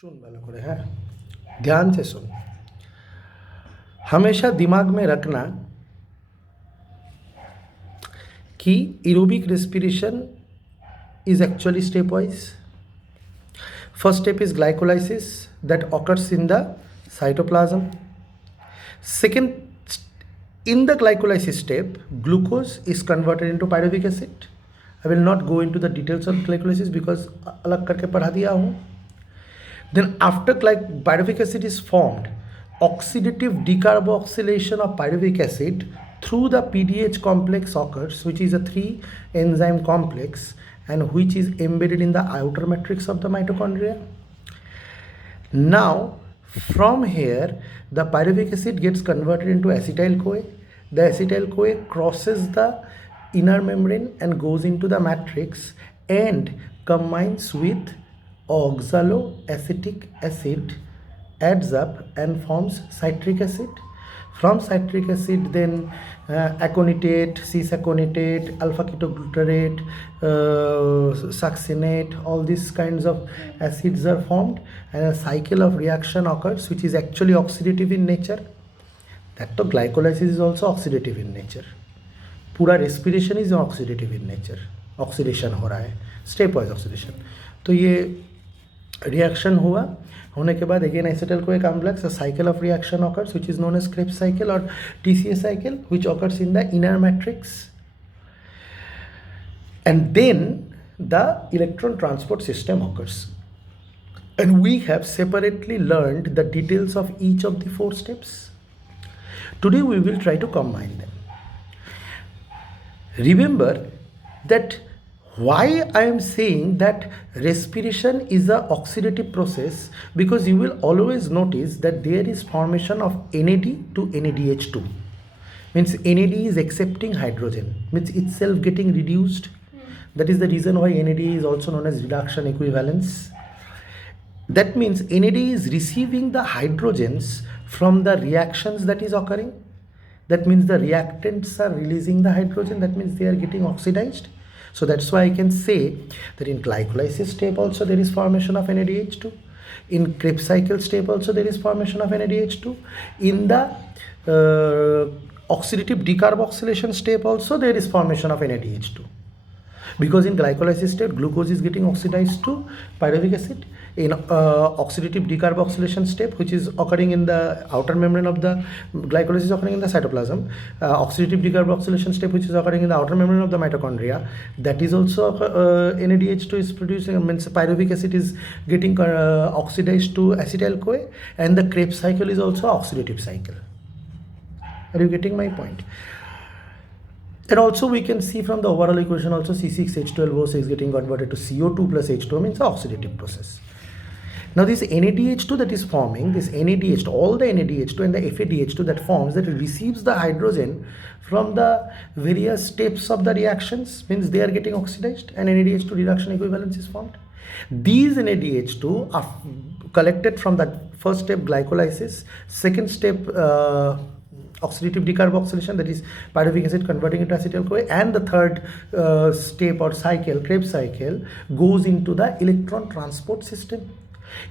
सुन भालो करे है, ध्यान से सुन। हमेशा दिमाग में रखना कि aerobic respiration is actually stepwise. First step is glycolysis that occurs in the cytoplasm. Second, in the glycolysis step, glucose is converted into pyruvic acid. I will not go into the details of glycolysis because अलग करके पढ़ा दिया हूँ. Then after pyruvic acid is formed, oxidative decarboxylation of pyruvic acid through the PDH complex occurs, which is a 3 enzyme complex and which is embedded in the outer matrix of the mitochondria. Now from here the pyruvic acid gets converted into acetyl-CoA. The acetyl-CoA crosses the inner membrane and goes into the matrix and combines with oxaloacetic acid, adds up and forms citric acid. From citric acid then aconitate, cis-aconitate, alpha-ketoglutarate, succinate, all these kinds of acids are formed and a cycle of reaction occurs which is actually oxidative in nature. That तो glycolysis is also oxidative in nature. पूरा respiration is oxidative in nature. Oxidation हो रहा है, stepwise oxidation. तो ये reaction हुआ, होने के बाद again acetyl-CoA complex, a cycle of reaction occurs which is known as Krebs cycle or TCA cycle, which occurs in the inner matrix. And then the electron transport system occurs. And we have separately learned the details of each of the 4 steps. Today we will try to combine them. Remember that why I am saying that respiration is a oxidative process, because you will always notice that there is formation of NAD to NADH2. Means NAD is accepting hydrogen, means itself getting reduced. That is the reason why NAD is also known as reduction equivalence. That means NAD is receiving the hydrogens from the reactions that is occurring. That means the reactants are releasing the hydrogen, that means they are getting oxidized. So that's why I can say that in glycolysis step also there is formation of NADH2. In Krebs cycle step also there is formation of NADH2. In the oxidative decarboxylation step also there is formation of NADH2. Because in glycolysis state glucose is getting oxidized to pyruvic acid. In oxidative decarboxylation step, which is occurring in the outer membrane of the glycolysis occurring in the cytoplasm, oxidative decarboxylation step which is occurring in the outer membrane of the mitochondria, that is also NADH2 is producing, means pyruvic acid is getting oxidized to acetyl-CoA, and the Krebs cycle is also oxidative cycle. Are you getting my point? And also we can see from the overall equation also C6H12O6 is getting converted to CO2 plus H2O, means oxidative process. Now this NADH2 that is forming, this NADH2, all the NADH2 and the FADH2 that forms, that receives the hydrogen from the various steps of the reactions, means they are getting oxidized and NADH2 reduction equivalence is formed. These NADH2 are collected from the first step glycolysis, second step oxidative decarboxylation, that is pyruvic acid converting into acetyl-CoA, and the third step or cycle, Krebs cycle, goes into the electron transport system.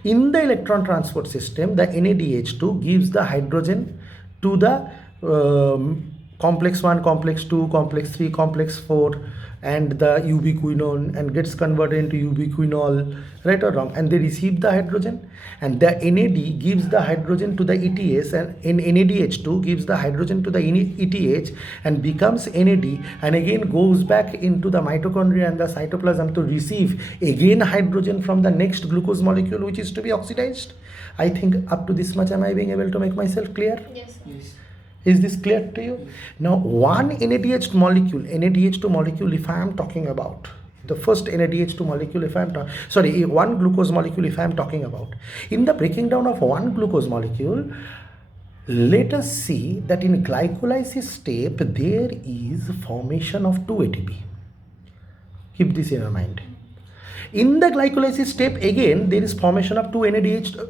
In the electron transport system, the NADH2 gives the hydrogen to the complex 1, complex 2, complex 3, complex 4 and the ubiquinone, and gets converted into ubiquinol, right or wrong, and they receive the hydrogen, and the NAD gives the hydrogen to the ETS, and NADH2 gives the hydrogen to the ETH and becomes NAD, and again goes back into the mitochondria and the cytoplasm to receive again hydrogen from the next glucose molecule which is to be oxidized. I think up to this much am I being able to make myself clear? Yes, sir. Yes. Is this clear to you? Now one NADH2 molecule if I am talking about, the first NADH2 molecule if I am one glucose molecule if I am talking about, in the breaking down of one glucose molecule, let us see that in glycolysis step there is formation of 2 ATP. Keep this in your mind. In the glycolysis step again there is formation of 2 NADH2.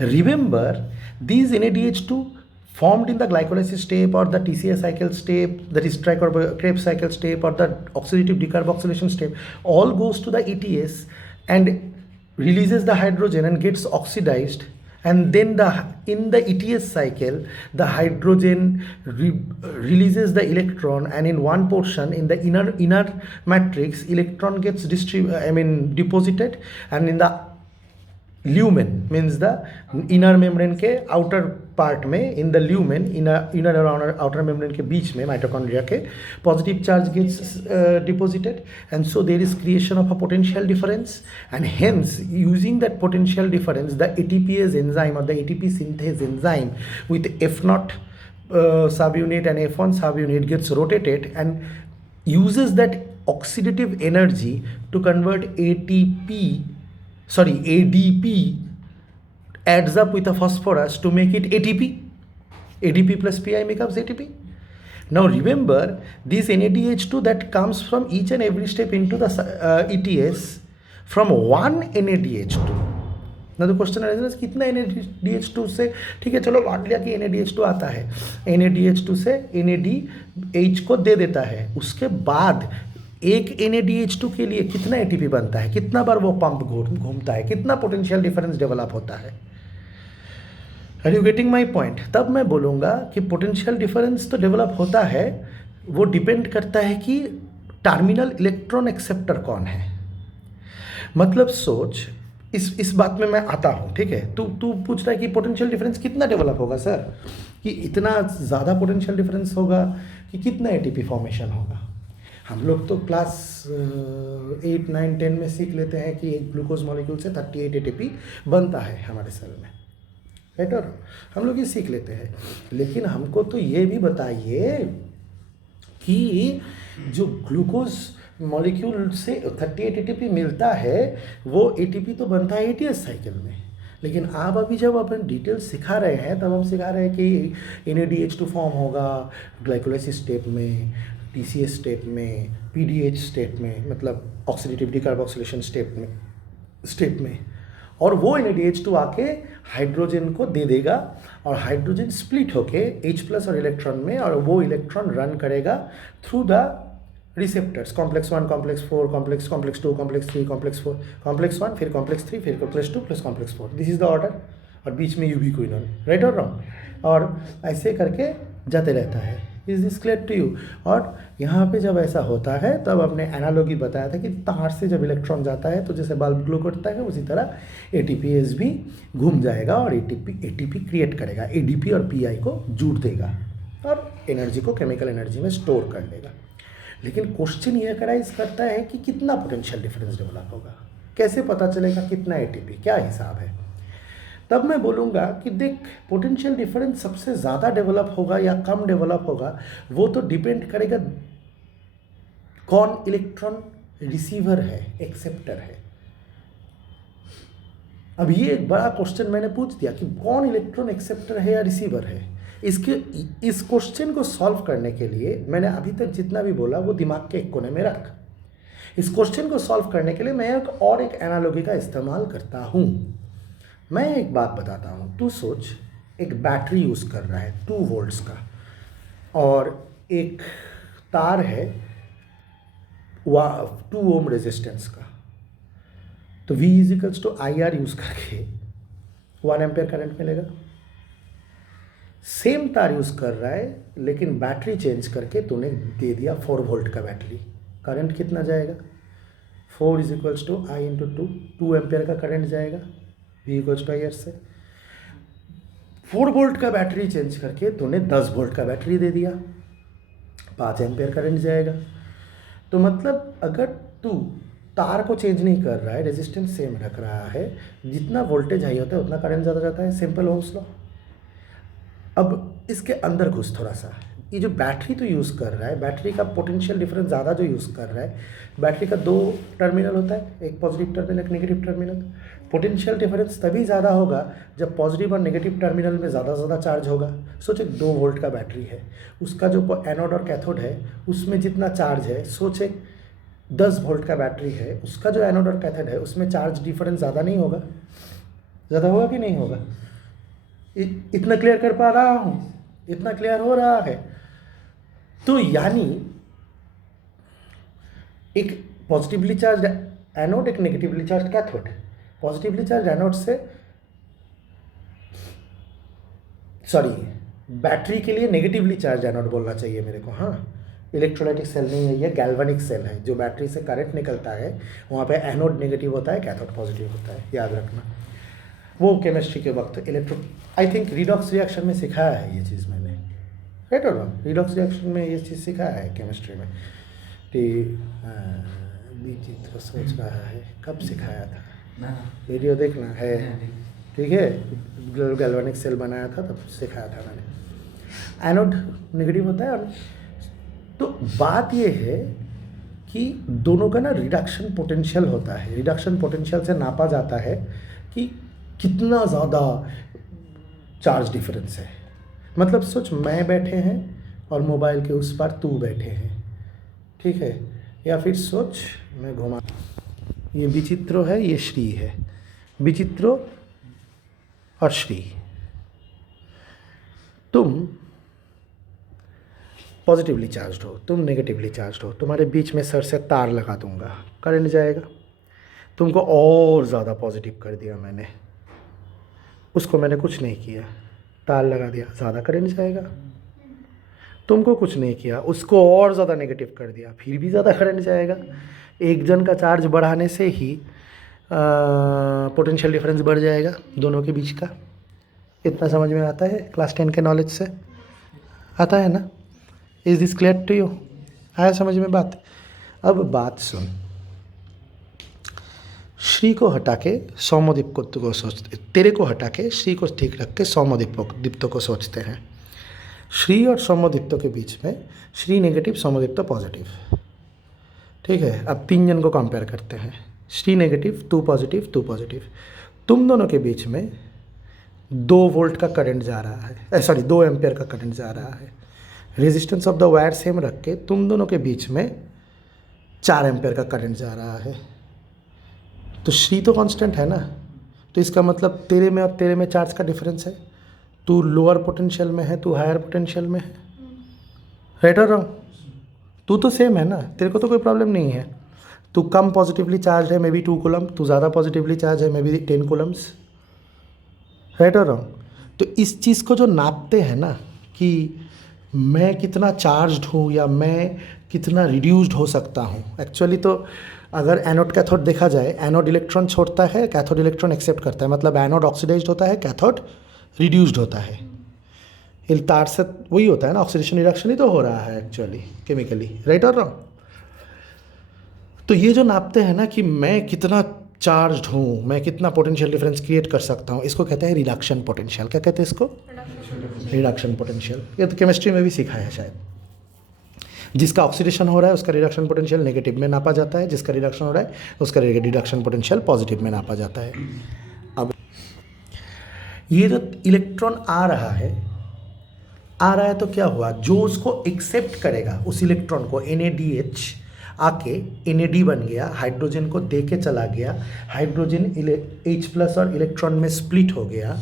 Remember, these NADH2 formed in the glycolysis step or the TCA cycle step, that is Krebs cycle step or the oxidative decarboxylation step, all goes to the ETS and releases the hydrogen and gets oxidized, and then in the ETS cycle the hydrogen releases the electron, and in one portion in the inner matrix electron gets deposited, and in the lumen means the inner membrane के outer part में, in the lumen inner और outer membrane के बीच में mitochondria के positive charge gets deposited, and so there is creation of a potential difference, and hence using that potential difference the ATPase enzyme or the ATP synthase enzyme with F0 subunit and F1 subunit gets rotated and uses that oxidative energy to convert ADP adds up with a phosphorus to make it ATP. ADP plus Pi becomes ATP. Now remember, this NADH2 that comes from each and every step into the ETS from one NADH2. ना तो question है कितना NADH2 से, ठीक है चलो मान लिया कि NADH2 आता है, NADH2 से NADH को दे देता है, उसके बाद एक NADH2 के लिए कितना ATP बनता है, कितना बार वो पंप घूमता है, कितना पोटेंशियल डिफरेंस डेवलप होता है. Are you getting my point? तब मैं बोलूँगा कि पोटेंशियल डिफरेंस तो डेवलप होता है, वो डिपेंड करता है कि टर्मिनल इलेक्ट्रॉन एक्सेप्टर कौन है. मतलब सोच, इस बात में मैं आता हूँ, ठीक है. तू पूछ रहा है कि पोटेंशियल डिफरेंस कितना डेवलप होगा सर, कि इतना ज़्यादा पोटेंशियल डिफरेंस होगा कि कितना ATP फॉर्मेशन होगा. हम लोग तो क्लास 8, 9, 10 में सीख लेते हैं कि एक ग्लूकोज मॉलिक्यूल से 38 ATP बनता है हमारे सेल में, राइट. और हम लोग ये सीख लेते हैं, लेकिन हमको तो ये भी बताइए कि जो ग्लूकोज मॉलिक्यूल से 38 ATP मिलता है वो ATP तो बनता है ATS साइकिल में, लेकिन आप अभी जब अपन डिटेल सिखा रहे हैं तब हम सिखा रहे हैं कि NADH2 फॉर्म होगा ग्लाइकोलाइसिस स्टेप में, TCS स्टेप में, PDH स्टेप में, मतलब ऑक्सीडेटिव डिकार्बोक्सिलेशन स्टेप में, और वो NADH2 आके हाइड्रोजन को दे देगा और हाइड्रोजन स्प्लिट होके H+ और इलेक्ट्रॉन में, और वो इलेक्ट्रॉन रन करेगा through the receptors complex 1, complex 4, complex 2, complex 3, complex 4, complex 1, फिर कॉम्प्लेक्स 3, फिर complex 2 plus complex 4. This is the order, और बीच में यूबिक्विनोन, राइट और रॉन्ग, और ऐसे करके जाते रहता है. Is this clear to you? और यहाँ पे जब ऐसा होता है तब हमने एनालॉगी बताया था कि तार से जब इलेक्ट्रॉन जाता है तो जैसे बल्ब ग्लो करता है उसी तरह ATPase भी घूम जाएगा और ATP क्रिएट करेगा, ADP और PI को जुड़ देगा और एनर्जी को केमिकल एनर्जी में स्टोर कर लेगा. लेकिन क्वेश्चन ये कराइज करता है कि कितना पोटेंशियल डिफरेंस डेवलप होगा, कैसे पता चलेगा कितना ATP, क्या हिसाब है. तब मैं बोलूँगा कि देख, पोटेंशियल डिफरेंस सबसे ज़्यादा डेवलप होगा या कम डेवलप होगा वो तो डिपेंड करेगा कौन इलेक्ट्रॉन रिसीवर है, एक्सेप्टर है. अब ये एक बड़ा क्वेश्चन मैंने पूछ दिया कि कौन इलेक्ट्रॉन एक्सेप्टर है या रिसीवर है. इस क्वेश्चन को सॉल्व करने के लिए मैंने अभी तक जितना भी बोला वो दिमाग के एक कोने में रख. इस क्वेश्चन को सॉल्व करने के लिए मैं एक एनालॉजी का इस्तेमाल करता हूँ. मैं एक बात बताता हूँ. तू सोच, एक बैटरी यूज़ कर रहा है 2 वोल्ट्स का, और एक तार है 2 ओम रेजिस्टेंस का. तो V = IR यूज़ करके 1 एम्पेयर करंट मिलेगा. सेम तार यूज़ कर रहा है लेकिन बैटरी चेंज करके तूने दे दिया 4 वोल्ट का बैटरी. करंट कितना जाएगा? 4 = I × 2 एम्पेयर का करंट जाएगा V = IR से. 4 वोल्ट का बैटरी चेंज करके तूने 10 वोल्ट का बैटरी दे दिया, 5 एम्पेयर करंट जाएगा. तो मतलब अगर तू तार को चेंज नहीं कर रहा है, रेजिस्टेंस सेम रख रहा है, जितना वोल्टेज हाई होता है उतना करंट ज़्यादा जाता है. Simple Ohm's law. अब इसके अंदर घुस थोड़ा सा. ये जो बैटरी तो यूज़ कर रहा है, बैटरी का पोटेंशियल डिफरेंस ज़्यादा जो यूज़ कर रहा है, बैटरी का 2 टर्मिनल होता है, एक पॉजिटिव टर्मिनल एक नेगेटिव टर्मिनल. पोटेंशियल डिफरेंस तभी ज़्यादा होगा जब पॉजिटिव और नेगेटिव टर्मिनल में ज़्यादा चार्ज होगा. सोचे 2 वोल्ट का बैटरी है, उसका जो एनोड और कैथोड है उसमें जितना चार्ज है, सोचे 10 वोल्ट का बैटरी है, उसका जो एनोड और कैथोड है उसमें चार्ज डिफरेंस ज़्यादा नहीं होगा? ज़्यादा होगा कि नहीं होगा? इतना क्लियर कर पा रहा हूँ? इतना क्लियर हो रहा है? तो यानी एक पॉजिटिवली चार्ज एनोड, एक negatively charge cathode, positively charge anode से, सॉरी, बैटरी के लिए नेगेटिवली चार्ज एनोड बोलना चाहिए मेरे को, हाँ। इलेक्ट्रोलाइटिक सेल नहीं है ये, गैल्वेनिक सेल है। जो बैटरी से करंट निकलता है वहाँ पे एनोड नेगेटिव होता है, कैथोड पॉजिटिव होता है, याद रखना। वो केमिस्ट्री के वक्त आई थिंक रिडॉक्स रिएक्शन में सिखाया है ये चीज़ मैंने, राइट और रॉन्ग? रिडॉक्स रिएक्शन में ये चीज़ सिखाया है केमिस्ट्री में कि बीच तो सोच रहा है कब सिखाया था, वीडियो देखना है, ठीक है। गैल्वेनिक सेल बनाया था तब सिखाया था मैंने। एनोड नेगेटिव होता है। और तो बात ये है कि दोनों का ना रिडक्शन पोटेंशियल होता है। रिडक्शन पोटेंशियल से नापा जाता है कि कितना ज़्यादा चार्ज डिफरेंस है। मतलब सोच, मैं बैठे हैं और मोबाइल के उस पार तू बैठे हैं, ठीक है। या फिर सोच, मैं घुमा, ये विचित्रो है, ये श्री है, विचित्रो और श्री। तुम पॉजिटिवली चार्ज हो, तुम नेगेटिवली चार्ज हो, तुम्हारे बीच में सर से तार लगा दूंगा, करंट जाएगा। तुमको और ज़्यादा पॉजिटिव कर दिया मैंने, उसको मैंने कुछ नहीं किया, तार लगा दिया, ज़्यादा करंट जाएगा। तुमको कुछ नहीं किया, उसको और ज़्यादा नेगेटिव कर दिया, फिर भी ज़्यादा करंट जाएगा। एक जन का चार्ज बढ़ाने से ही पोटेंशियल डिफरेंस बढ़ जाएगा दोनों के बीच का। इतना समझ में आता है क्लास 10 के नॉलेज से? आता है ना? Is this clear to you? आया समझ में बात? अब बात सुन, श्री को हटा के सौम्यदीप्त को सोचते, तेरे को हटा के श्री को ठीक रख के सौम्यदीप्त को सोचते हैं। श्री और सौम्यदीप्त के बीच में श्री नेगेटिव, सौम्यदीप्त पॉजिटिव, ठीक है। अब 3 जन को कंपेयर करते हैं, श्री नेगेटिव, तू पॉजिटिव, तू पॉजिटिव। तुम दोनों के बीच में 2 वोल्ट का करंट जा रहा है, सॉरी 2 एम्पियर का करंट जा रहा है। Resistance of the wire same रख के तुम दोनों के बीच में 4 एम्पियर का करंट जा रहा है। तो श्री तो कांस्टेंट है ना, तो इसका मतलब तेरे में और तेरे में चार्ज का डिफरेंस है। तू लोअर पोटेंशियल में है, तू हायर पोटेंशियल में है, राइट और रॉन्ग? तू तो सेम है ना, तेरे को तो कोई प्रॉब्लम नहीं है। तू कम पॉजिटिवली चार्ज है, मे बी 2 कूलम, तू ज़्यादा पॉजिटिवली चार्ज है, मे बी 10 कूलम्स, राइट और रॉन्ग? तो इस चीज़ को जो नापते हैं ना कि मैं कितना चार्ज्ड हूँ या मैं कितना रिड्यूस्ड हो सकता हूँ, एक्चुअली तो अगर एनोड कैथोड देखा जाए, एनोड इलेक्ट्रॉन छोड़ता है, कैथोड इलेक्ट्रॉन एक्सेप्ट करता है, मतलब एनोड ऑक्सीडाइज्ड होता है, कैथोड रिड्यूस्ड होता है। इल तार से वही होता है ना, ऑक्सीडेशन रिडक्शन ही तो हो रहा है एक्चुअली केमिकली, राइट और रॉन्ग? तो ये जो नापते हैं ना कि मैं कितना चार्ज्ड हूँ, मैं कितना पोटेंशियल डिफरेंस क्रिएट कर सकता हूँ, इसको कहते हैं रिडक्शन पोटेंशियल। क्या कहते हैं इसको? Reduction potential. ये तो केमिस्ट्री में भी सीखा है शायद। जिसका ऑक्सीडेशन हो रहा है उसका रिडक्शन पोटेंशियल नेगेटिव में नापा जाता है, जिसका रिडक्शन हो रहा है उसका रिडक्शन पोटेंशियल पॉजिटिव में नापा जाता है। अब ये जो इलेक्ट्रॉन आ रहा है तो क्या हुआ, जो उसको एक्सेप्ट करेगा उस इलेक्ट्रॉन को, NADH आके NAD बन गया, हाइड्रोजन को दे के चला गया, हाइड्रोजन H+ और इलेक्ट्रॉन में स्प्लिट हो गया।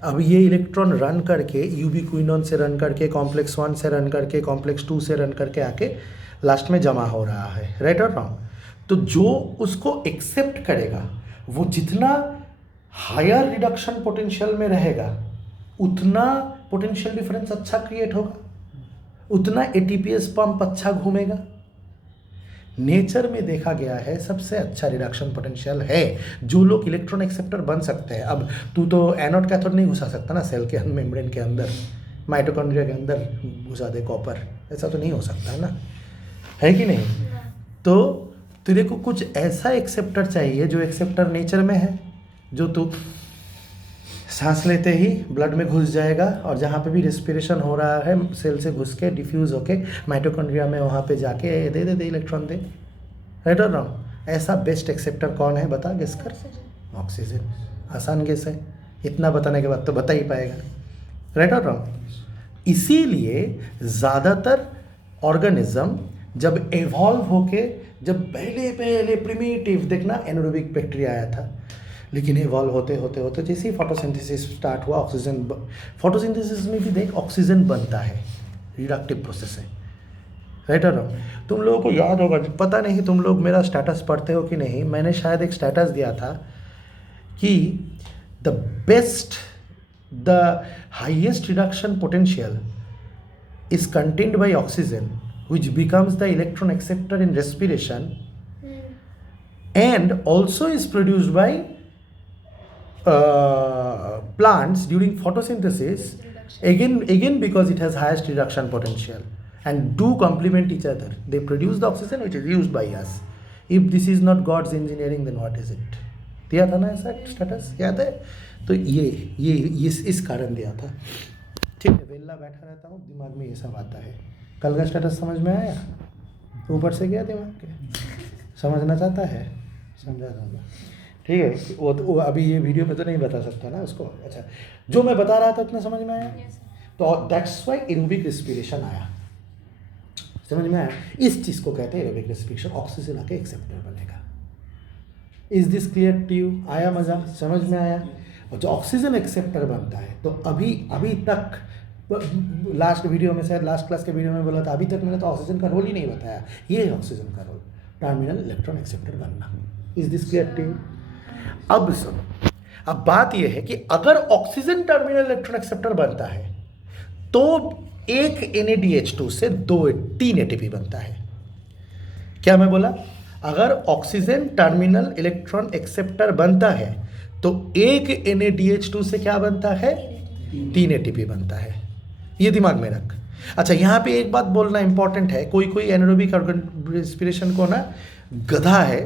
अब ये इलेक्ट्रॉन रन करके यूबिक्विनोन से रन करके कॉम्प्लेक्स 1 से रन करके कॉम्प्लेक्स 2 से रन करके आके लास्ट में जमा हो रहा है, राइट और रॉन्ग? तो जो उसको एक्सेप्ट करेगा वो जितना हायर रिडक्शन पोटेंशियल में रहेगा उतना पोटेंशियल डिफरेंस अच्छा क्रिएट होगा, उतना ATPase पंप अच्छा घूमेगा। नेचर में देखा गया है सबसे अच्छा रिडक्शन पोटेंशियल है जो लोग इलेक्ट्रॉन एक्सेप्टर बन सकते हैं। अब तू तो एनोड कैथोड नहीं घुसा सकता ना सेल के मेम्ब्रेन के अंदर, माइटोकॉन्ड्रिया के अंदर घुसा दे कॉपर, ऐसा तो नहीं हो सकता है ना, है कि नहीं? तो तेरे को कुछ ऐसा एक्सेप्टर चाहिए जो एक्सेप्टर नेचर में है, जो तू सांस लेते ही ब्लड में घुस जाएगा और जहाँ पे भी रेस्पिरेशन हो रहा है सेल से घुस के डिफ्यूज़ होके माइटोकॉन्ड्रिया में वहाँ पे जाके दे इलेक्ट्रॉन दे, राइट और रॉन्ग? ऐसा बेस्ट एक्सेप्टर कौन है बता, गेस कर। ऑक्सीजन। आसान गेस है, इतना बताने के बाद तो बता ही पाएगा, राइट और रॉन्ग? इसीलिए ज़्यादातर ऑर्गेनिज्म जब एवॉल्व होके, जब पहले प्रिमिटिव देखना एनारोबिक बैक्टीरिया आया था, लेकिन इवॉल्व होते होते जैसे ही फोटोसिंथेसिस स्टार्ट हुआ, ऑक्सीजन, फोटोसिंथेसिस में भी देख ऑक्सीजन बनता है, रिडक्टिव प्रोसेस है, राइट और रॉन्ग? तुम लोगों को याद होगा, पता नहीं तुम लोग मेरा स्टेटस पढ़ते हो कि नहीं, मैंने शायद एक स्टेटस दिया था कि the best, the highest reduction potential is contained by oxygen, which becomes the electron acceptor in respiration, and also is produced by plants during photosynthesis, again because it has highest reduction potential and do complement each other. They produce the oxygen which is used by us. If this is not God's engineering, then what is it? दिया था ना ऐसा status, याद है? तो ये इस कारण दिया था। ठीक है, वेला बैठा रहता हूँ, दिमाग में ये सब आता है। कल का स्टेटस समझ में आया? ऊपर से गया दिमाग के? समझना चाहता है? समझा दूँगा। ठीक है, वो अभी ये वीडियो में तो नहीं बता सकता ना उसको। अच्छा, जो मैं बता रहा था उतना समझ में आया? तो दैट्स वाई एरोबिक रेस्पिरेशन आया। समझ में आया? इस चीज़ को कहते हैं एरोबिक रेस्पिरेशन। ऑक्सीजन आके एक्सेप्टर बनेगा। Is this clear to you? आया मज़ा? समझ में आया? और जो ऑक्सीजन एक्सेप्टर बनता है, तो अभी तक लास्ट वीडियो में, शायद लास्ट क्लास के वीडियो में बोला था, अभी तक मैंने तो ऑक्सीजन का रोल ही नहीं बताया। ये है ऑक्सीजन का रोल, टर्मिनल इलेक्ट्रॉन एक्सेप्टर बनना। Is this clear to you? अब सुनो, अब बात यह है कि अगर ऑक्सीजन टर्मिनल इलेक्ट्रॉन एक्सेप्टर बनता है तो एक NADH2 से 3 ATP बनता है। क्या मैं बोला? अगर ऑक्सीजन टर्मिनल इलेक्ट्रॉन एक्सेप्टर बनता है तो एक NADH2 से क्या बनता है? 3 ATP बनता है। ये दिमाग में रख। अच्छा, यहाँ पे एक बात बोलना इंपॉर्टेंट है। कोई एनारोबिक रेस्पिरेशन को ना गधा है,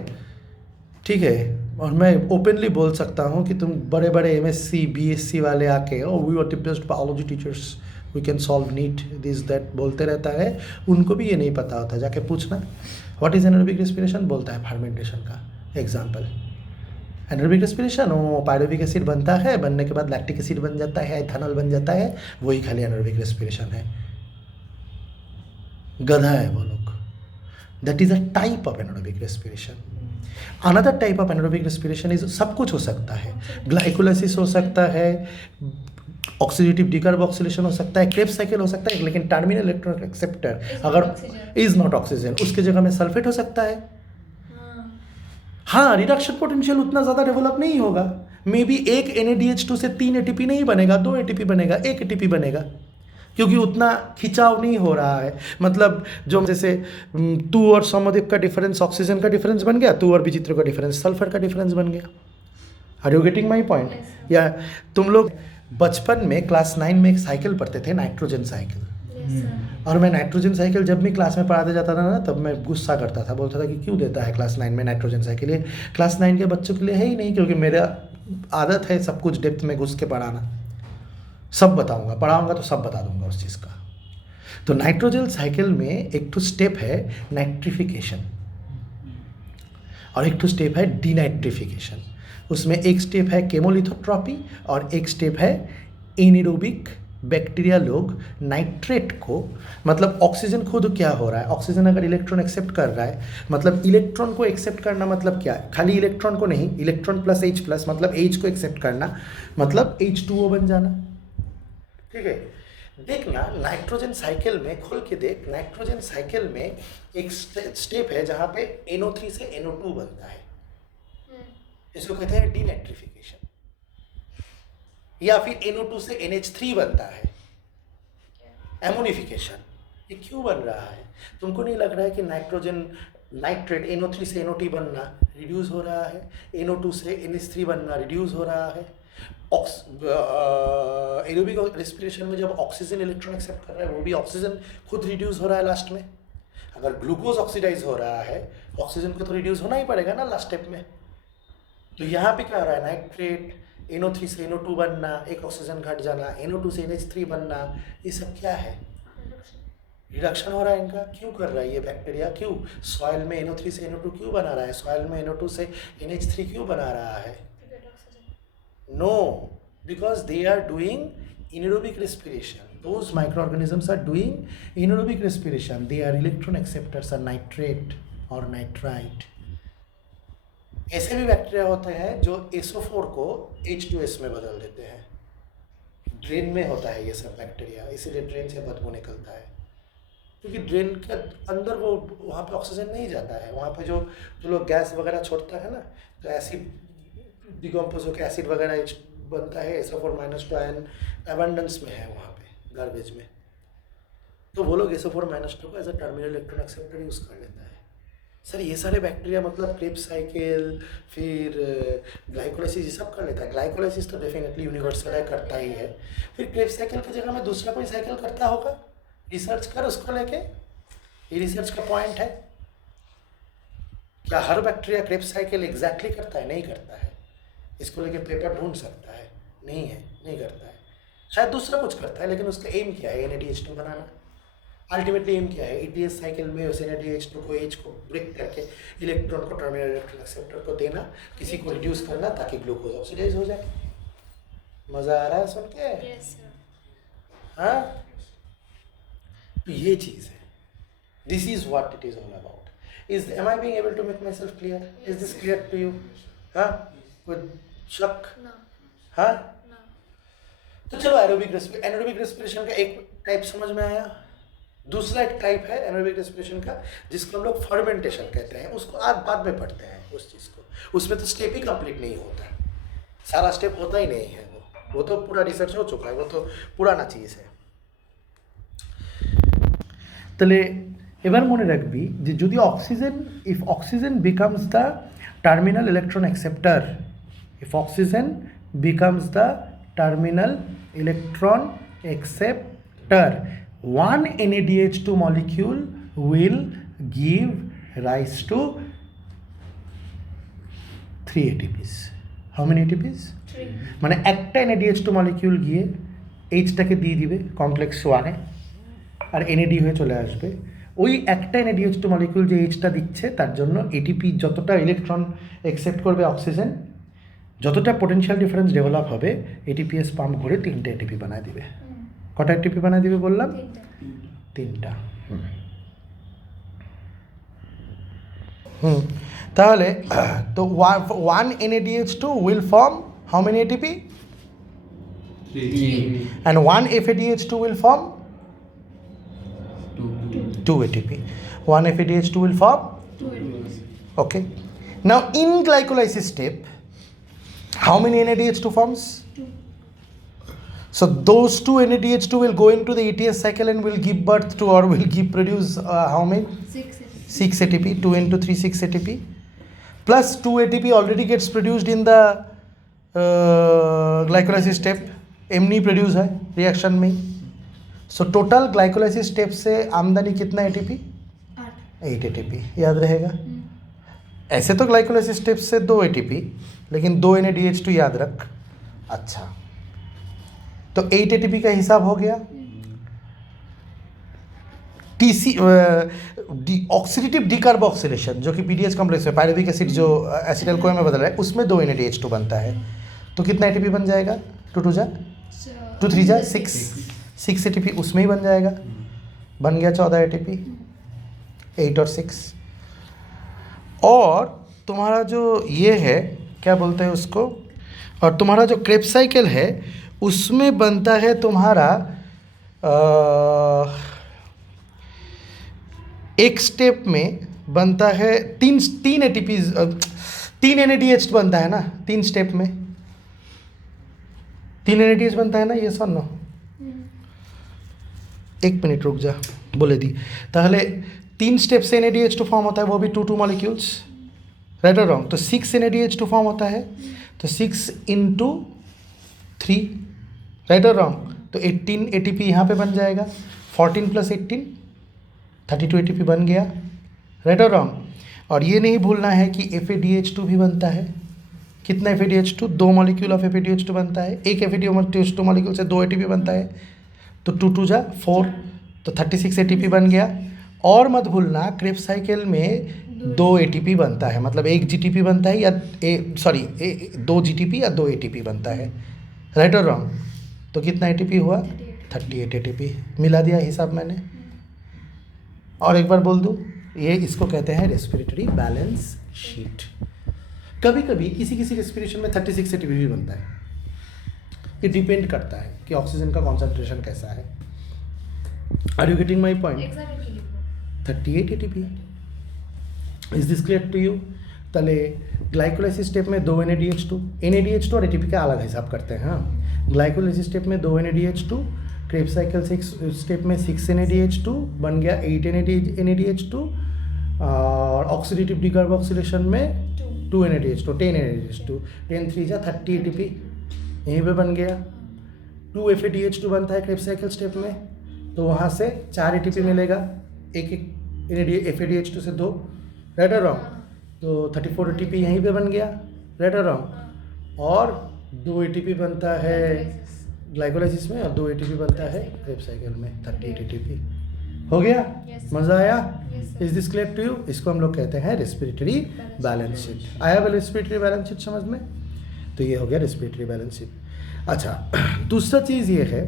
ठीक है, और मैं ओपनली बोल सकता हूँ कि तुम बड़े बड़े MSc BSc वाले आके we are the best biology teachers, we can solve NEET this that बोलते रहता है, उनको भी ये नहीं पता होता। जाके पूछना व्हाट इज एनारोबिक रेस्पिरेशन, बोलता है फर्मेंटेशन का एग्जाम्पल। एनारोबिक रेस्पिरेशन, वो पायरुविक एसिड बनता है, बनने के बाद लैक्टिक एसिड बन जाता है, एथेनॉल बन जाता है, वही खाली एनारोबिक रेस्पिरेशन है। गधा है वो लोग। That is a type of anaerobic respiration. Another type of anaerobic respiration is, सब कुछ हो सकता है, ग्लाइकोलाइसिस हो सकता है, ऑक्सीडेटिव डिकार्बोक्सिलेशन हो सकता है, क्रेब्स साइकिल हो सकता है, लेकिन टर्मिनल इलेक्ट्रॉन एक्सेप्टर अगर इज नॉट ऑक्सीजन, उसके जगह में सल्फेट हो सकता है। हाँ, रिडक्शन पोटेंशियल उतना ज़्यादा डेवलप नहीं होगा। मे बी एक NADH2 से 3 ATP नहीं बनेगा, 2 ATP बनेगा, 1 ATP बनेगा, क्योंकि उतना खिंचाव नहीं हो रहा है। मतलब जो जैसे तू और समदीप का डिफरेंस ऑक्सीजन का डिफरेंस बन गया, तू और विचित्र का डिफरेंस सल्फर का डिफरेंस बन गया। Are you getting my point? या तुम लोग बचपन में क्लास 9 में एक साइकिल पढ़ते थे, नाइट्रोजन साइकिल। और मैं नाइट्रोजन साइकिल जब भी क्लास में पढ़ाते जाता था ना, तब मैं गुस्सा करता था, बोलता था कि क्यों देता है क्लास 9 में नाइट्रोजन साइकिल, ये क्लास 9 के बच्चों के लिए है ही नहीं, क्योंकि मेरा आदत है सब कुछ डेप्थ में घुस के पढ़ाना। सब बताऊंगा, पढ़ाऊंगा तो सब बता दूंगा उस चीज़ का। तो नाइट्रोजन साइकिल में एक तो स्टेप है नाइट्रिफिकेशन और एक तो स्टेप है डीनाइट्रिफिकेशन। उसमें एक स्टेप है केमोलिथोट्रॉपी और एक स्टेप है एनिरोबिक। बैक्टीरिया लोग नाइट्रेट को, मतलब ऑक्सीजन खुद क्या हो रहा है, ऑक्सीजन अगर इलेक्ट्रॉन एक्सेप्ट कर रहा है, मतलब इलेक्ट्रॉन को एक्सेप्ट करना मतलब क्या है? खाली इलेक्ट्रॉन को नहीं, इलेक्ट्रॉन प्लस H प्लस, मतलब H को एक्सेप्ट करना, मतलब H2O बन जाना। ठीक है, देखना नाइट्रोजन साइकिल में, खोल के देख, नाइट्रोजन साइकिल में एक स्टेप है जहाँ पे NO3 से NO2 बनता है, इसको कहते हैं डीनाइट्रिफिकेशन। या फिर NO2 से NH3 बनता है, एमोनिफिकेशन। ये क्यों बन रहा है? तुमको नहीं लग रहा है कि नाइट्रोजन नाइट्रेट NO3 से NO2 बनना रिड्यूस हो रहा है, NO2 से NH3 बनना रिड्यूस हो रहा है। एरोबिक रेस्पिरेशन में जब ऑक्सीजन इलेक्ट्रॉन एक्सेप्ट कर रहा है, वो भी ऑक्सीजन खुद रिड्यूस हो रहा है लास्ट में। अगर ग्लूकोज ऑक्सीडाइज हो रहा है, ऑक्सीजन को तो रिड्यूस होना ही पड़ेगा ना लास्ट स्टेप में। तो यहाँ पे क्या हो रहा है? नाइट्रेट NO3 से NO2 बनना, एक ऑक्सीजन घट जाना, NO2 से NH3 बनना, ये सब क्या है? रिडक्शन हो रहा है इनका। क्यों कर रहा है ये बैक्टीरिया? क्यों सॉइल में NO3 से NO2 क्यों बना रहा है? सॉइल में NO2 से NH3 क्यों बना रहा है? No, because they are doing anaerobic respiration. Those microorganisms are doing anaerobic respiration. They are electron acceptors, are nitrate or nitrite. ऐसे भी बैक्टीरिया होते हैं जो SO4 को H2S में बदल देते हैं। ड्रेन में होता है ये सब बैक्टीरिया, इसीलिए ड्रेन से बदबू निकलता है, क्योंकि ड्रेन के अंदर वो वहाँ पे ऑक्सीजन नहीं जाता है। वहाँ पे जो लोग गैस वगैरह छोड़ता है ना, तो ऐसी डिकम्पोज होकर एसिड वगैरह बनता है, SO4- आयन एबंडेंस में है वहाँ पे गार्बेज में, तो वो लोग SO4- को as a terminal electron acceptor use कर लेता है। सर ये सारे बैक्टीरिया मतलब क्रेब्स साइकिल, फिर ग्लाइकोलाइसिस, ये सब कर लेता है। ग्लाइकोलाइसिस तो डेफिनेटली यूनिवर्सल है, करता ही है। फिर क्रेब्स साइकिल की जगह में दूसरा कोई साइकिल करता होगा, रिसर्च कर उसको लेके, ये रिसर्च का पॉइंट है। क्या हर बैक्टीरिया क्रेब्स साइकिल एग्जैक्टली करता है? नहीं करता है। इसको लेके पेपर ढूंढ सकता है, नहीं है, नहीं करता है। शायद दूसरा कुछ करता है, लेकिन उसका एम क्या है? NADH2 बनाना। अल्टीमेटली एम क्या है? ETS साइकिल में उस NADH2 को H को ब्रेक करके इलेक्ट्रॉन को टर्मिनल इलेक्ट्रॉन एक्सेप्टर को देना, किसी को रिड्यूस करना ताकि ग्लूकोज ऑक्सीडाइज हो जाए। मज़ा आ रहा है सुन के? Yes, sir. हाँ, तो ये चीज़ है। This is what it is all about. Am I being able to make my self clear? Is this clear to you? हाँ, कोई शक? No. हाँ, No. तो चलो एनारोबिक रेस्पिरेशन का एक टाइप समझ में आया। दूसरा एक टाइप है एनारोबिक रेस्पिरेशन का जिसको हम लोग फर्मेंटेशन कहते हैं, उसको आज बाद में पढ़ते हैं उस चीज़ को। उसमें तो स्टेप ही कंप्लीट नहीं होता, सारा स्टेप होता ही नहीं है। वो तो पूरा रिसर्च हो चुका है, वो तो पुराना चीज़ है। তাহলে এবার মনে রাখবি যে যদি if oxygen becomes the terminal electron acceptor, if oxygen becomes the terminal electron acceptor, one NADH2 molecule will give rise to 3 ATPs. How many ATPs? 3. মানে একটা NADH2 মলিকিউল গিয়ে এইচটাকে দিয়ে দিবে কমপ্লেক্স 1-এ, আর NAD হয়ে চলে আসবে। ওই একটা NADH2 মলিকিউল যে এইচটা দিচ্ছে তার জন্য ATP যতটা ইলেকট্রন অ্যাকসেপ্ট করবে অক্সিজেন, যতটা পোটেনশিয়াল ডিফারেন্স ডেভেলপ হবে, ATPase পাম্প ঘুরে 3টে ATP বানায় দিবে। কটা ATP বানায় দিবে বললাম? 3টা। তাহলে তো one NADH2 will form how many ATP? 3. And one FADH2 will form 2 ATP. One FADH2 will form 2 ATPs. okay. Now in glycolysis step, how many NADH2 forms? 2. So those 2 NADH2 will go into the ETS cycle and will give birth to, or will produce how many? 6 ATPs. 6 ATP. 2 into 3, 6 ATP. Plus 2 ATP already gets produced in the glycolysis step. एमनी produce है reaction में। So total glycolysis step से आमदनी कितना ATP? 8 ATP। याद रहेगा? ऐसे तो ग्लाइकोलाइसिस स्टेप से 2 ATP, लेकिन 2 NADH2 याद रख। अच्छा, तो 8 ATP का हिसाब हो गया। ऑक्सीडेटिव डिकार्बोक्सिलेशन जो कि PDH कॉम्प्लेक्स में पायरुविक एसिड जो एसिटाइल कोए में बदल रहा है, उसमें 2 NADH2 बनता है। तो कितना ATP बन जाएगा? 2 2 जा 2 3 जा 6 ATP उसमें ही बन जाएगा। बन गया 14 ATP, 8 और 6। और तुम्हारा जो ये है क्या बोलते हैं उसको, और तुम्हारा जो क्रेब्स साइकिल है उसमें बनता है तुम्हारा एक स्टेप में बनता है 3 ATPs, 3 NADH बनता है ना 3 स्टेप में। 3 NADH बनता है ना, ये सुन लो। 1 मिनट रुक जा, बोले दी। ताहले 3 स्टेप से NADH2 फॉर्म होता है, वो भी 2 मॉलिक्यूल्स, राइट और रॉन्ग? तो 6 NADH2 फॉर्म होता है, तो 6 into 3, राइट और रॉन्ग? तो 18 ATP यहाँ पे बन जाएगा। 14 + 18 32 ATP बन गया, राइट और रॉन्ग? और ये नहीं भूलना है कि FADH2 भी बनता है। कितना FADH2? 2 मॉलिक्यूल ऑफ FADH2 बनता है। एक FADH2 मॉलिक्यूल से 2 ATP बनता है, तो 2 2 जा 4, तो 36 ATP बन गया। और मत भूलना क्रेब्स साइकिल में 2 ATP बनता है, मतलब 1 GTP बनता है या 2 GTP या 2 ATP बनता है, राइट और रॉन्ग? तो कितना ATP हुआ? 38 ATP। मिला दिया हिसाब मैंने। और एक बार बोल दूँ, ये इसको कहते हैं रेस्पिरेटरी बैलेंस शीट। कभी कभी किसी किसी रेस्पिरेशन में 36 ATP भी बनता है। ये डिपेंड करता है कि ऑक्सीजन का कॉन्सेंट्रेशन कैसा है। Are you getting my point? Exactly. 38 ATP। Is this clear to you? तले ग्लाइकोलाइसिस स्टेप में 2 NADH2, NADH2 और ATP का अलग हिसाब करते हैं। हाँ, ग्लाइकोलाइसिस स्टेप में 2 NADH2, क्रेब्स साइकिल 6 स्टेप में 6 NADH2 बन गया 8 NADH2, और ऑक्सीडेटिव डिकार्बोक्सिलेशन में 2 NADH2 10 NADH2, 10 3 जा 30 ATP यहीं पे बन गया। 2 FADH2 बनता है क्रेब्स साइकिल स्टेप में, तो वहाँ से 4 ATP मिलेगा, एक FADH2 से 2, राइट और रॉन्ग, तो 34 ATP यहीं पे बन गया, राइट और रॉन्ग, और 2 ATP बनता है ग्लाइकोलाइसिस में और 2 ATP बनता है क्रेब्स साइकिल में, 38 ATP हो गया। मज़ा आया? Is this clear to you? इसको हम लोग कहते हैं रेस्पिरेटरी बैलेंस शीट। आया वाला रेस्पिरेटरी बैलेंस शीट समझ में? तो ये हो गया रेस्पिरेटरी बैलेंस शीट। अच्छा, दूसरा चीज़ ये है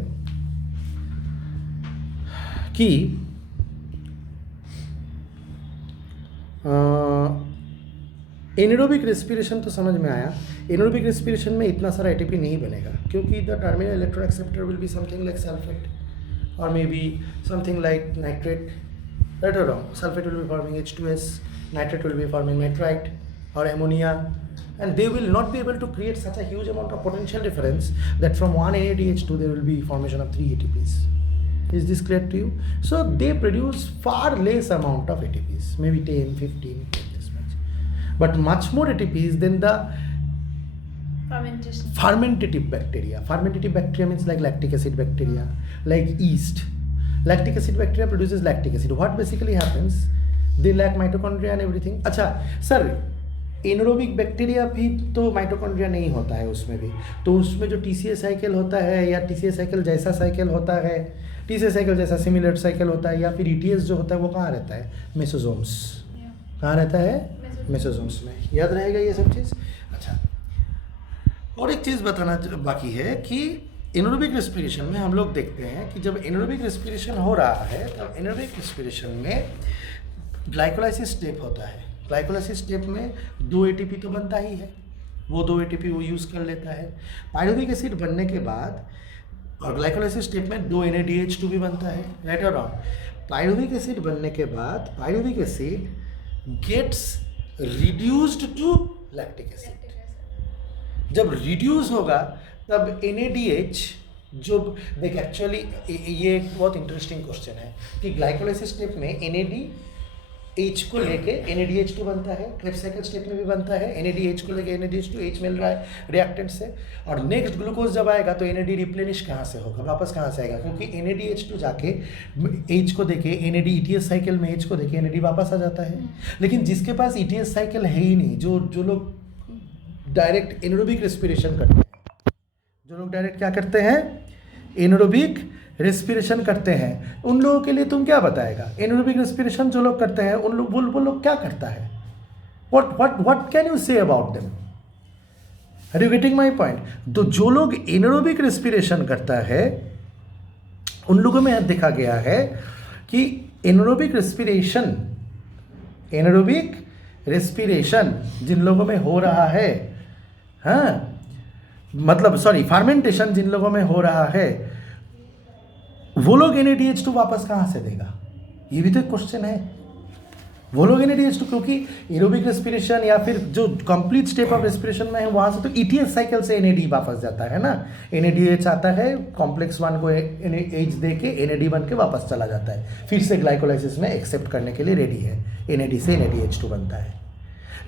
कि एनारोबिक रेस्पिरेशन तो समझ में आया। एनारोबिक रेस्पिरेशन में इतना सारा एटीपी नहीं बनेगा, क्योंकि the terminal electron acceptor will be something like sulphate और may be something like nitrate, right और wrong. Sulphate will be forming H2S, nitrate will be forming nitrite और ammonia, and they will not be able to create such a huge amount of potential difference that from 1 NADH2 there will be formation of 3 ATPs. Is this clear to you? So they produce far less amount of ATPs, maybe 10, 15, this much, but much more ATPs than the fermentative bacteria. Fermentative bacteria means like lactic acid bacteria, like yeast. Lactic acid bacteria produces lactic acid. What basically happens? They lack mitochondria and everything. अच्छा sir, anaerobic bacteria भी तो mitochondria नहीं होता है उसमें भी, तो उसमें जो TCA साइकिल होता है या TCA साइकिल जैसा साइकिल होता है, TCA साइकिल जैसा सिमिलर साइकिल होता है, या फिर ETS जो होता है वो कहाँ रहता है? मेसोजोम्स। कहाँ रहता है? मेसोजोम्स में। याद रहेगा ये सब चीज़? अच्छा, और एक चीज़ बताना बाकी है कि एनारोबिक रेस्पिरेशन में हम लोग देखते हैं कि जब एनारोबिक रेस्पिरेशन हो रहा है तब एनारोबिक रेस्पिरेशन में ग्लाइकोलाइसिस स्टेप होता है। ग्लाइकोलाइसिस स्टेप में 2 ATP तो बनता ही है, वो 2 ATP वो यूज़ कर लेता है। पायरुविक एसिड बनने के बाद और ग्लाइकोलाइसिस स्टेप में 2 NADH2 भी बनता है, राइट और रॉन्ग। पायरुविक एसिड बनने के बाद pyruvic acid gets reduced to lactic acid. जब रिड्यूस होगा तब NADH जो देख, एक्चुअली ये एक बहुत इंटरेस्टिंग क्वेश्चन है कि ग्लाइकोलाइसिस स्टेप में NADH को लेके NADH2 बनता है, क्रेब्स साइकिल स्टेप में भी बनता है, NADH को लेके NADH2 H मिल रहा है रिएक्टेंट से, और नेक्स्ट ग्लूकोज जब आएगा तो NAD रिप्लेनिश कहाँ से होगा, वापस कहाँ से आएगा? क्योंकि NADH2 जाके H को देके NAD ETS साइकिल में H को देके NAD वापस आ जाता है। लेकिन जिसके पास ETS साइकिल है ही नहीं, जो लोग डायरेक्ट एनारोबिक रेस्पिरेशन करते हैं, जो लोग डायरेक्ट क्या करते हैं? एनारोबिक रेस्पिरेशन करते हैं, उन लोगों के लिए तुम क्या बताएगा? एनारोबिक रेस्पिरेशन जो लोग करते हैं उन लोग वो लोग क्या करता है? What can you say about them? Are you getting my point? तो जो लोग एनारोबिक रेस्पिरेशन करता है उन लोगों में देखा गया है कि एनारोबिक रेस्पिरेशन जिन लोगों में हो रहा है, हाँ मतलब सॉरी फर्मेंटेशन जिन लोगों में हो रहा है, वो लोग NADH2 वापस कहाँ से देगा? ये भी तो एक क्वेश्चन है। वो लोग NADH2, क्योंकि एरोबिक रेस्पिरेशन या फिर जो कंप्लीट स्टेप ऑफ रेस्पिरेशन में है वहाँ से तो ETS साइकिल से NAD वापस जाता है ना, NADH आता है, कॉम्प्लेक्स 1 को H दे के NAD बन के वापस चला जाता है, फिर से ग्लाइकोलाइसिस में एक्सेप्ट करने के लिए रेडी है, NAD से NADH2 बनता है।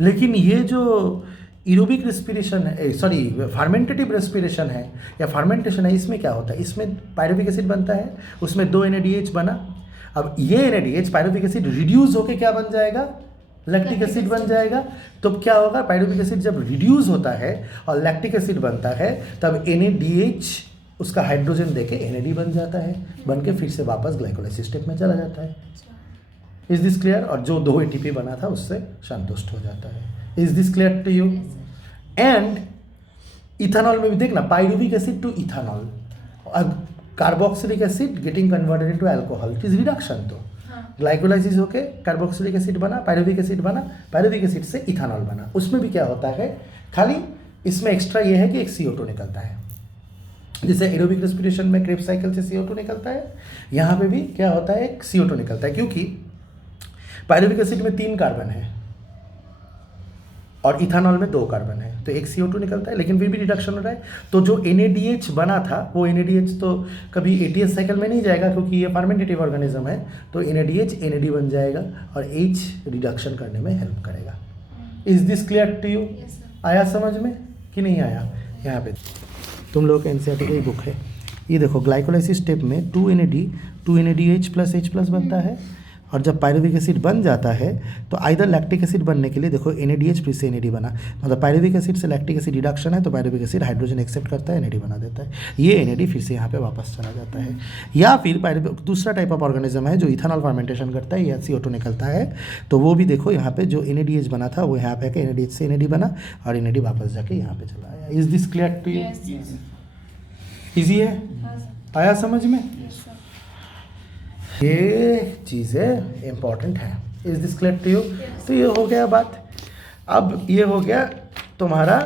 लेकिन ये जो एरोबिक रेस्पिरेशन है, सॉरी फर्मेंटेटिव रेस्पिरेशन है या फर्मेंटेशन है, इसमें क्या होता है? इसमें पायरुविक एसिड बनता है, उसमें 2 NADH बना। अब ये NADH पायरुविक एसिड रिड्यूस होके क्या बन जाएगा? लैक्टिक एसिड बन जाएगा। तो क्या होगा? पायरुविक एसिड जब रिड्यूस होता है और लैक्टिक एसिड बनता है तब NADH उसका हाइड्रोजन देके NAD बन जाता है, बन के फिर से वापस ग्लाइकोलाइसिस स्टेप में चला जाता है। Is this clear? और जो 2 ATP बना था उससे संतुष्ट हो जाता है। Is this clear to you? And ethanol में भी देखना, pyruvic acid to ethanol, carboxylic acid getting converted into alcohol, it is reduction. तो ग्लाइकोलाइसिस होके कार्बोक्सिलिक एसिड बना, पायरुविक एसिड बना, पायरुविक एसिड से इथेनॉल बना। उसमें भी क्या होता है? खाली इसमें एक्स्ट्रा ये है कि एक CO2 निकलता है, जैसे एरोबिक रेस्पिरेशन में क्रेब्स साइकिल से CO2 निकलता है, यहाँ पे भी क्या होता है? एक CO2 निकलता है, क्योंकि पायरुविक एसिड में 3 कार्बन है, और इथानॉल में 2 कार्बन है, तो एक CO2 निकलता है, लेकिन फिर भी रिडक्शन हो रहा है। तो जो NADH बना था वो NADH तो कभी ATS साइकिल में नहीं जाएगा क्योंकि ये फर्मेंटेटिव ऑर्गेनिज्म है, तो NADH NAD बन जाएगा और H रिडक्शन करने में हेल्प करेगा। Is this clear to you? आया समझ में कि नहीं आया? यहाँ पे तुम लोग NCERT की बुक है, ये देखो ग्लाइकोलाइसिस स्टेप में 2NADH प्लस H प्लस बनता है, और जब पायरुविक एसिड बन जाता है तो आइदर लैक्टिक एसिड बनने के लिए देखो NADH फिर से NAD बना, मतलब पायरुविक एसिड से लैक्टिक एसिड रिडक्शन है तो पायरुविक एसिड हाइड्रोजन एक्सेप्ट करता है, NAD बना देता है, ये NAD फिर से यहाँ पे वापस चला जाता है। या फिर दूसरा टाइप ऑफ ऑर्गेनिज्म है जो इथानॉल फर्मेंटेशन करता है, या CO2 निकलता है, तो वो भी देखो यहाँ पे जो NADH बना था वो यहाँ पे आके NADH से NAD बना और NAD वापस जाके यहाँ पे चला आया। Is this clear to you? Easy है? आया समझ में? ये चीज़ें इम्पॉर्टेंट हैं। Is this clear to you? तो ये हो गया बात। अब ये हो गया तुम्हारा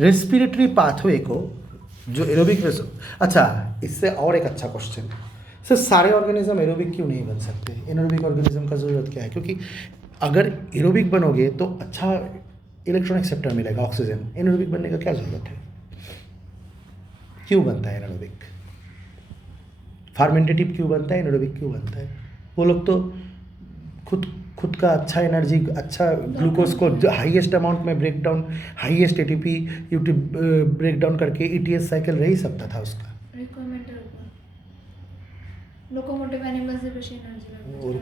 रेस्पिरेटरी पाथवे को जो एरोबिक। अच्छा, इससे और एक अच्छा क्वेश्चन, सर सारे ऑर्गेनिज्म एरोबिक क्यों नहीं बन सकते? एनारोबिक ऑर्गेनिज्म का ज़रूरत क्या है? क्योंकि अगर एरोबिक बनोगे तो अच्छा इलेक्ट्रॉन एक्सेप्टर मिलेगा ऑक्सीजन, एनारोबिक बनने का क्या ज़रूरत है? क्यों बनता है एनारोबिक? फार्मेंटेटिव क्यों बनता है, एनारोबिक क्यों बनता है? वो लोग तो खुद का अच्छा एनर्जी, अच्छा ग्लूकोज को हाईएस्ट अमाउंट में break down, highest ATP break down करके ETS साइकिल रह ही सकता था उसका। लोकोमोटिव एनिमल्स से बेशी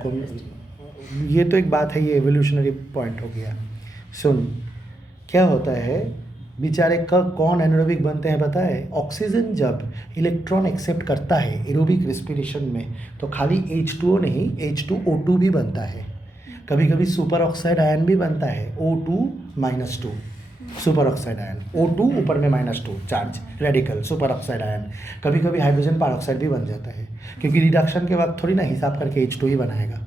एनर्जी। ये तो एक बात है, ये एवोल्यूशनरी पॉइंट हो गया। सुन, क्या होता है बेचारे कब कौन एनारोबिक बनते हैं पता है? ऑक्सीजन जब इलेक्ट्रॉन एक्सेप्ट करता है एरोबिक रेस्पिरेशन में तो खाली H2O नहीं, H2O2 भी बनता है। कभी कभी सुपर ऑक्साइड आयन भी बनता है, O2-2 super oxide ion, O2 ऊपर में -2 charge radical super oxide ion. कभी कभी हाइड्रोजन परऑक्साइड भी बन जाता है, क्योंकि रिडक्शन के वक्त थोड़ी ना हिसाब करके H2 ही बनाएगा।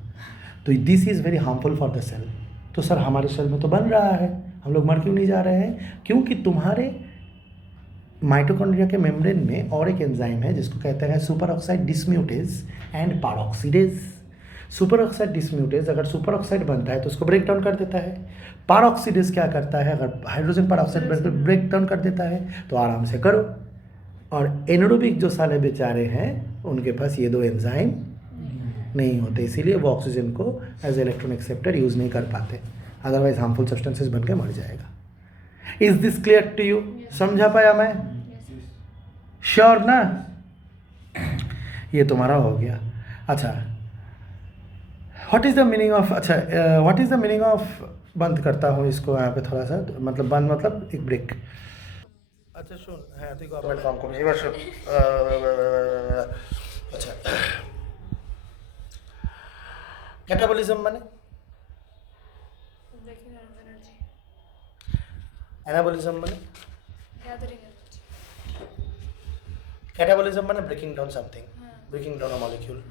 तो this is very harmful for the cell. तो सर हमारे सेल में तो बन रहा है, हम लोग मर क्यों नहीं जा रहे हैं? क्योंकि तुम्हारे माइटोकॉन्ड्रिया के मेम्ब्रेन में और एक एंजाइम है जिसको कहते हैं super oxide dismutase and peroxidase. Super oxide dismutase अगर सुपर ऑक्साइड बनता है तो उसको ब्रेक डाउन कर देता है। पैरोक्सीडेज क्या करता है? अगर हाइड्रोजन पैरोक्साइड ब्रेक डाउन कर देता है तो आराम से करो। और एनारोबिक जो साले बेचारे हैं उनके पास ये 2 एंजाइम नहीं होते, इसीलिए वो ऑक्सीजन को एज इलेक्ट्रॉन एक्सेप्टर यूज़ नहीं कर पाते, अदरवाइज हार्मफुल सब्सटेंसेस बन के मर जाएगा। Is this clear to you? समझा पाया मैं? श्योर ना? ये तुम्हारा हो गया। अच्छा, what is the meaning of, अच्छा what is the meaning of, बंद करता हूँ इसको यहाँ पे थोड़ा सा, मतलब बंद मतलब एक ब्रेक। अच्छा सुन, हाँ ठीक है, काम करो ये बात। अच्छा, कैटाबॉलिज्म माने एनाबॉलिज्म माने कैटाबॉलिज्म माने breaking down something, breaking down a molecule.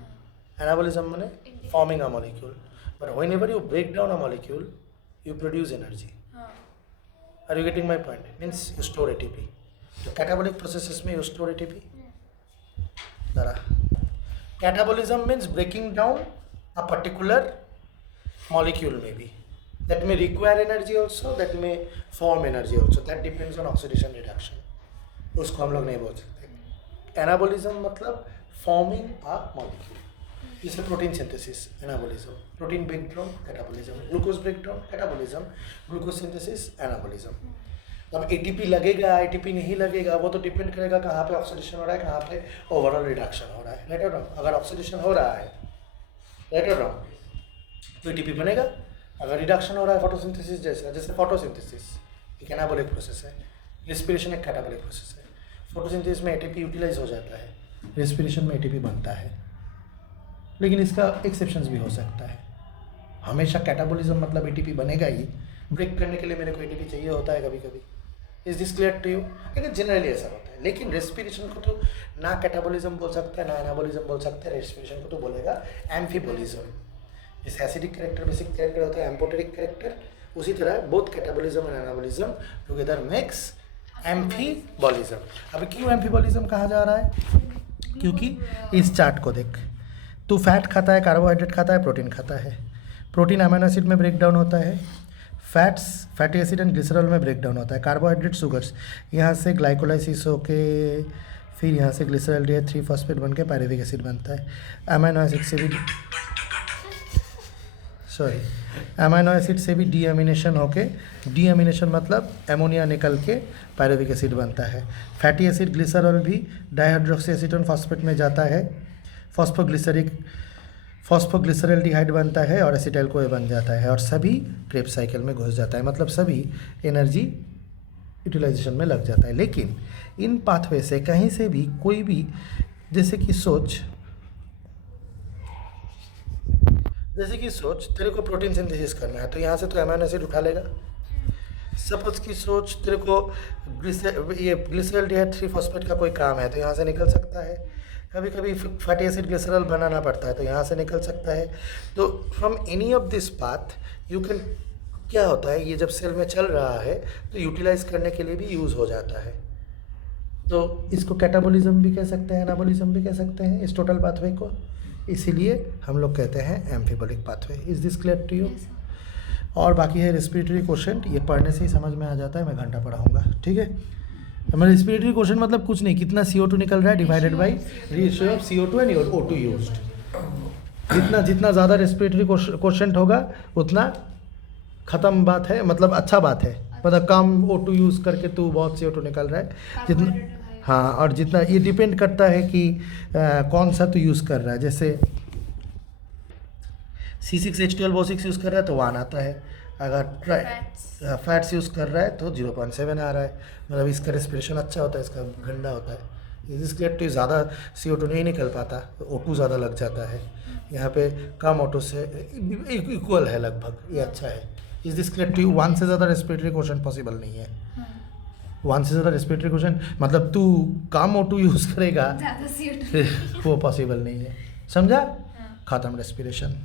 Anabolism माने forming a molecule. But whenever you break down a molecule you produce energy. Are you getting my point? Means you store ATP. तो catabolic processes में you store ATP. जरा catabolism means breaking down a particular molecule maybe that may require energy also, that may form energy also, that depends on oxidation reduction. उसको हम लोग नहीं बोल सकते। Anabolism मतलब फॉर्मिंग अ मॉलिक्यूल, जैसे protein synthesis anabolism, protein breakdown catabolism, glucose breakdown catabolism, glucose synthesis anabolism. अब ATP लगेगा ATP नहीं लगेगा वो तो डिपेंड करेगा कहाँ पे ऑक्सीडेशन हो रहा है, कहाँ पे ओवरऑल रिडक्शन हो रहा है। राइट और रॉन्ग? अगर ऑक्सीडेशन हो रहा है, राइट और रॉन्ग, तो ATP बनेगा। अगर रिडक्शन हो रहा है फोटोसिंथेसिस जैसे फोटोसिंथेसिस एक एनाबॉलिक प्रोसेस है, रेस्पिरेशन एक कैटाबॉलिक प्रोसेस है। फोटोसिंथेसिस में ATP यूटिलाइज हो जाता है, रेस्पिरेशन में ATP बनता है, लेकिन इसका एक्सेप्शंस भी हो सकता है। हमेशा कैटाबॉलिज्म मतलब ATP बनेगा ही, ब्रेक करने के लिए मेरे को ATP चाहिए होता है कभी कभी। Is this clear to you? लेकिन जनरली ऐसा होता है। लेकिन रेस्पिरेशन को तो ना कैटाबॉलिज्म बोल सकता है ना एनाबॉलिज्म बोल सकता है, रेस्पिरेशन को तो बोलेगा एम्फीबॉलिज्म। जैसे एसिडिक कैरेक्टर बेसिक कैरेक्टर होता है एम्फोटेरिक कैरेक्टर, उसी तरह both catabolism and anabolism together makes amphibolism. अब क्यों एम्फीबॉलिज्म कहा जा रहा है? क्योंकि इस चार्ट को देख, तू फैट खाता है, कार्बोहाइड्रेट खाता है, प्रोटीन खाता है। प्रोटीन अमीनो एसिड में ब्रेक डाउन होता है, फैटी एसिड एंड ग्लिसरॉल में ब्रेक डाउन होता है। कार्बोहाइड्रेट शुगर्स यहाँ से ग्लाइकोलाइसिस होके फिर यहाँ से ग्लिसरॉल्डिहाइड 3 फॉस्फेट बन के पायरुविक एसिड बनता है। अमीनो एसिड से भी डीअमीनेशन होके, डीअमीनेशन मतलब एमोनिया निकल के पायरुविक एसिड बनता है। फैटी एसिड ग्लिसरॉल भी डाइहाइड्रोक्सी एसीटोन फॉस्फेट में जाता है, फॉस्फोग्लिसरल्डिहाइड बनता है और एसिटाइल CoA बन जाता है और सभी क्रेब्स साइकिल में घुस जाता है, मतलब सभी एनर्जी यूटिलाइजेशन में लग जाता है। लेकिन इन पाथवे से कहीं से भी कोई भी, जैसे कि सोच तेरे को प्रोटीन सिंथेसिस करना है तो यहाँ से तो अमीनो एसिड उठा लेगा। सपोज की सोच तेरे को ग्लिसरॉल्डिहाइड 3 फॉस्फेट का कोई काम है तो यहाँ से निकल सकता है। कभी कभी फैटी एसिड ग्लिसरॉल बनाना पड़ता है तो यहाँ से निकल सकता है। तो from any of this path you can, क्या होता है ये जब सेल में चल रहा है तो यूटिलाइज करने के लिए भी यूज़ हो जाता है। तो इसको कैटाबोलिज्म भी कह सकते हैं, एनाबोलिज्म भी कह सकते हैं इस टोटल पाथवे को, इसीलिए हम लोग कहते हैं amphibolic pathway. Is this clear to you? और बाकी है रेस्पिरेटरी क्वोशेंट, ये पढ़ने से ही समझ में आ जाता है, मैं घंटा पढ़ाऊँगा, ठीक है। हमारा रेस्पिरेटरी क्वोशेंट मतलब कुछ नहीं, कितना CO2 निकल रहा है divided by ratio of CO2 and O2 used. जितना ज़्यादा रेस्पिरेटरी क्वोशेंट होगा उतना ख़त्म बात है, मतलब अच्छा बात है, मतलब कम O2 यूज़ करके तू बहुत CO2 निकल रहा है जितना। हाँ, और जितना ये डिपेंड करता है कि कौन सा तू यूज़ कर रहा है। जैसे C6H12O6 यूज़ कर रहा है तो 1 आता है, अगर फैट्स यूज़ कर रहा है तो 0.7 आ रहा है, मतलब इसका रेस्पिरेशन अच्छा होता है, इसका गंदा होता है। इसके लिए ज़्यादा CO2 नहीं निकल पाता, O2 ज़्यादा लग जाता है। यहाँ पे कम O2 से इक्वल है लगभग, ये अच्छा है। इस दिस क्लियर टू यू? 1 से ज़्यादा रेस्पिरेटरी क्वोशेंट पॉसिबल नहीं है। 1 से ज़्यादा रेस्पिरेटरी क्वोशेंट मतलब तू कम O2 यूज़ करेगा ज़्यादा CO2 वो पॉसिबल नहीं है, समझा? ख़त्म रेस्पिरेशन।